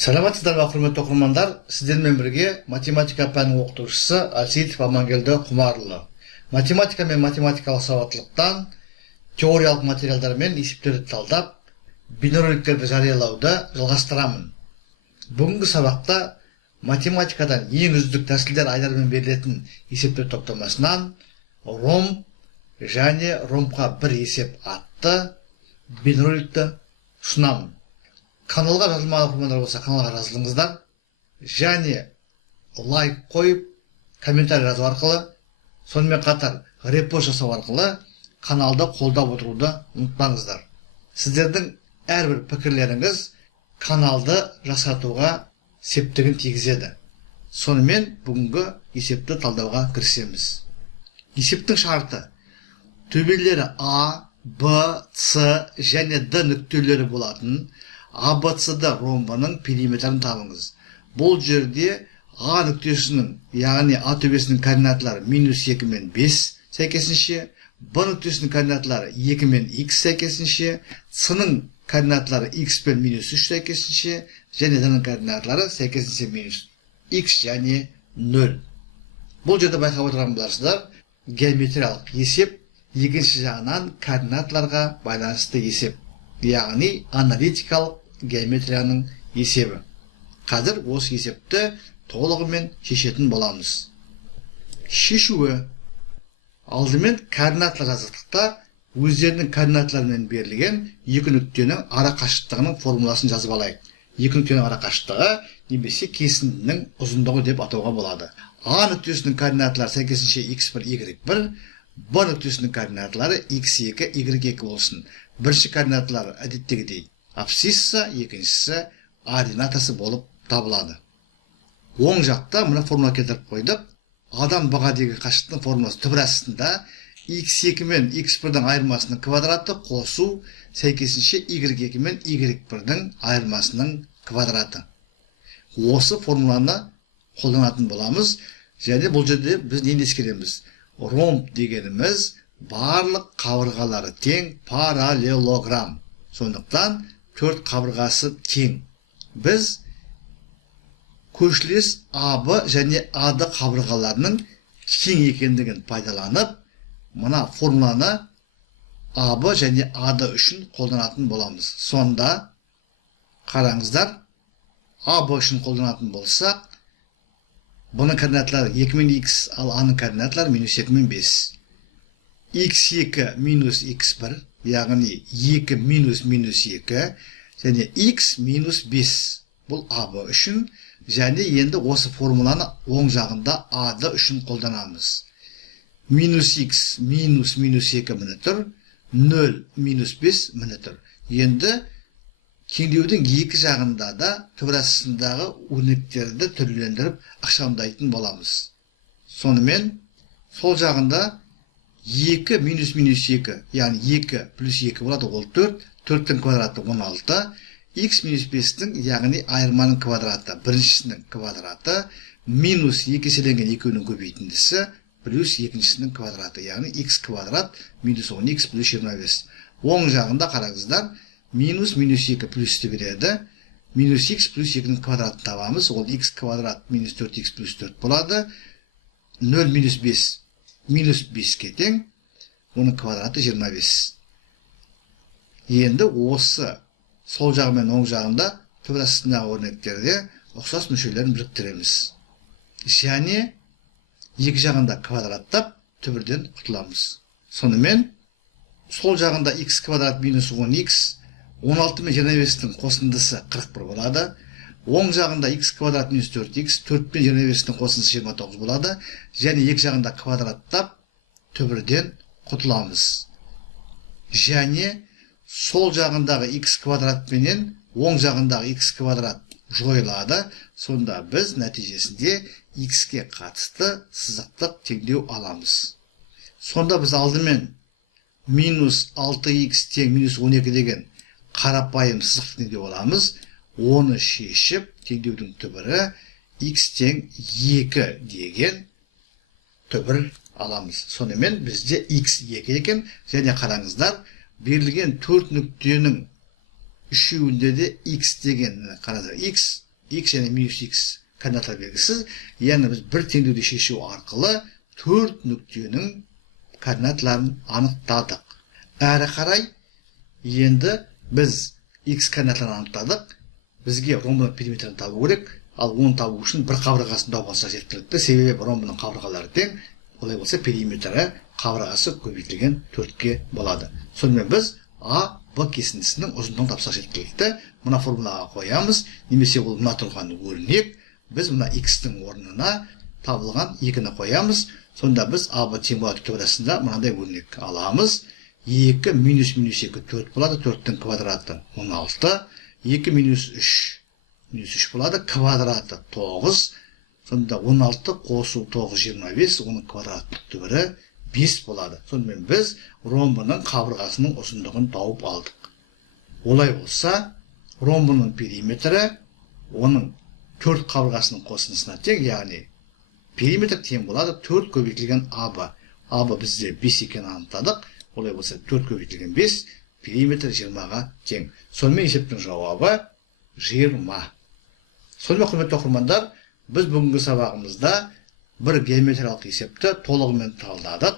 Саламатсыздар ма, құрметті оқырмандар. Сіздермен бірге математика пәнінің оқытушысы Асеитов Амангелді Құмарұлы. Математика мен математикалық сауаттылықтан теориялық материалдар мен есептерді талдап, бейнероликтерді жариялауды жалғастырамын. Бүгінгі сабақта математикадан ең үздік тәсілдер айдарымен берілетін есептер топтамасынан ромб және ромбқа бір есеп атты бейнероликті ұсынамын. Каналға жазылмаған оқырмандар болса, каналға жазылыңыздар. Және лайк қойып, комментарий жазу арқылы, сонымен қатар репост жасау арқылы каналды қолдап отыруды ұмытпаңыздар. Сіздердің әрбір пікірлеріңіз каналды жақсартуға септігін тигізеді. Сонымен бүгінгі есепті талдауға кірісеміз. Есептің шарты: төбелері А, Б, С және Д нүктелері болатын АБЦ-ді ромбының периметрін табыңыз. Бұл жерде А нүктесінің, яғни А төбесінің координаталары -2 мен 5 сәйкесінше, Б нүктесінің координаталары 2 мен X сәйкесінше, С-ның координаталары X пен -3 сәйкесінше, және Д-ның координаталары сәйкесінше -X және 0. Бұл жерде байқап отырған боларсыздар, геометриялық есеп екінші жағынан координаталарға байланысты есеп, яғни аналитикалық геометрияның есебі. Қазір осы есепті толығымен шешетін боламыз. Шешуі: алдымен координаталар жазықтықта өздерінің координаталарымен берілген екі нүктенің ара қашықтығының формуласын жазып алайық. Екі нүктенің ара қашықтығы немесе кесіндінің ұзындығы деп атауға болады. А нүктесінің координаталары сәйкесінше x1, y1, Б нүктесінің координаталары x2, y2 болсын. Бірінші координаталары әдеттегідей абсцисса, екіншісі ординатасы болып табылады. Оң жақта мына формула келтіріп қойдық. Адан Б-ға дейінгі қашықтықтың формуласы түбір астында x2 мен x1-дің айырмасының квадраты қосу сәйкесінше y2 мен y1-дің айырмасының квадраты. Осы формуланы қолданатын боламыз. Және бұл жерде біз нені ескереміз? Ромб дегеніміз барлық қабырғалары тең параллелограмм. Сондықтан төрт қабырғасы тең. Біз көршілес АБ және АД қабырғаларының тең екендігін пайдаланып, мына формуланы АБ және АД үшін қолданатын боламыз. Сонда қараңыздар, АБ үшін қолданатын болсақ, бұның координаталары 2 мен X, ал Аның координаталары -2 мен 5. x2 минус x1, яғни 2 минус -2, және x минус 5. Бұл АБ үшін, және енді осы формуланы оң жағында АД үшін қолданамыз. Минус x минус -2 міне тұр, 0 минус 5 міне тұр. Енді теңдеудің екі жағында да түбір астындағы өрнектерді түрлендіріп ықшамдайтын боламыз. Сонымен сол жағында 2 минус -2, яғни 2 плюс 2 болады, ол 4, 4-тің квадраты 16, x минус 5-тің, яғни айырманың квадраты, біріншісінің квадраты, минус 2 еселенген екеуінің көбейтіндісі, плюс екіншісінің квадраты, яғни x квадрат минус 10x плюс 25. Оң жағында қараңыздар, минус -2 плюсті береді, минус x плюс 2-ның квадратын табамыз, ол x квадрат минус 4x плюс 4 болады, 0 минус 5 минус 5-ке тең, оның квадраты 25. Енді осы сол жағы мен оң жағында түбір астындағы өрнектерде ұқсас мүшелерін біріктіреміз. Және екі жағында квадраттап түбірден құтыламыз. Сонымен сол жағында x квадрат минус 10x, 16 мен 25-тің қосындысы 41 болады. Оң жағында x квадрат минус 4x, 4 мен 25-тің қосындысы 29 болады. Және екі жағында квадраттап түбірден құтыламыз. Және сол жағындағы x квадрат менен оң жағындағы x квадрат жойылады. Сонда біз нәтижесінде x-ке қатысты сызықтық теңдеу аламыз. Сонда біз алдымен минус 6x тең минус 12 деген қарапайым сызықтық теңдеу аламыз. Оны шешіп, теңдеудің түбірі x тең 2 деген түбір аламыз. Сонымен бізде x 2 екен. Және қараңыздар, берілген төрт нүктенің үшеуінде де x деген, қараңыздар, x x және минус x координаталар белгісіз. Яғни біз бір теңдеуді шешу арқылы төрт нүктенің координаталарын анықтадық. Әрі қарай енді біз x координаталарын анықтадық. Бізге ромбының периметрін табу керек. Ал оны табу үшін бір қабырғасын тауып жеткілікті. Себебі ромбының қабырғалары тең. Олай болса периметрі қабырғасы көбейтілген 4-ке болады. Сонымен біз А, Б кесіндісінің ұзындығын тапсақ жеткілікті. Мына формулаға қоямыз. Немесе ол мына тұрған өрнек. Біз мына x-тің орнына табылған 2-ні қоямыз. Сонда біз А, Б тең болады теориясында мынандай өрнек аламыз. 2 минус 2 4 болады. 4-тің квадраты 16. 2 минус 3 болады. Квадраты 9. Сонда 16 қосу 9 25. Оның квадраттық түбірі 5 болады. Сонымен біз ромбының қабырғасының ұзындығын тауып алдық. Олай болса, ромбының периметрі оның 4 қабырғасының қосындысына тең, яғни периметр тең болады 4 көбейтілген АБ. АБ бізде 5 екенін анықтадық. Олай болса 4 көбейтілген 5, периметр 20-ға тең. Сонымен есептің жауабы 20. Сонымен құрметті оқырмандар, біз бүгінгі сабағымызда бір геометриялық есепті толығымен талдадық.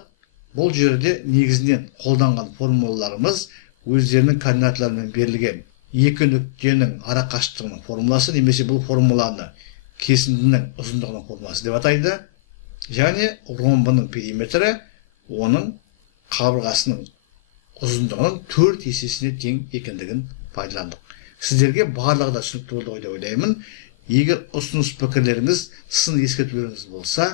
Бұл жерде негізінен қолданған формулаларымыз өздерінің координаталарымен берілген екі нүктенің ара қашықтығының формуласы, немесе бұл формуланы кесіндінің ұзындығының формуласы деп атайды. Және ромбының периметрі оның қабырғасының ұзындығының 4 есесіне тең екендігін пайдаландық. Сіздерге барлығы да түсінікті болды деп ойлаймын. Егер ұсыныс пікірлеріңіз, сын ескертулеріңіз болса,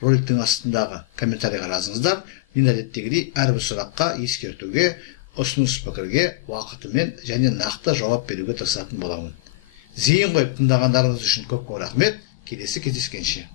роликтің астындағы комментарийға жазыңыздар. Мен әдеттегідей әрбір сұраққа, ескертуге, ұсыныс пікірге уақытымен және нақты жауап беруге тырысатын боламын. Зейін қойып тыңдағандарыңыз үшін көп рахмет. Келесі кездескенше.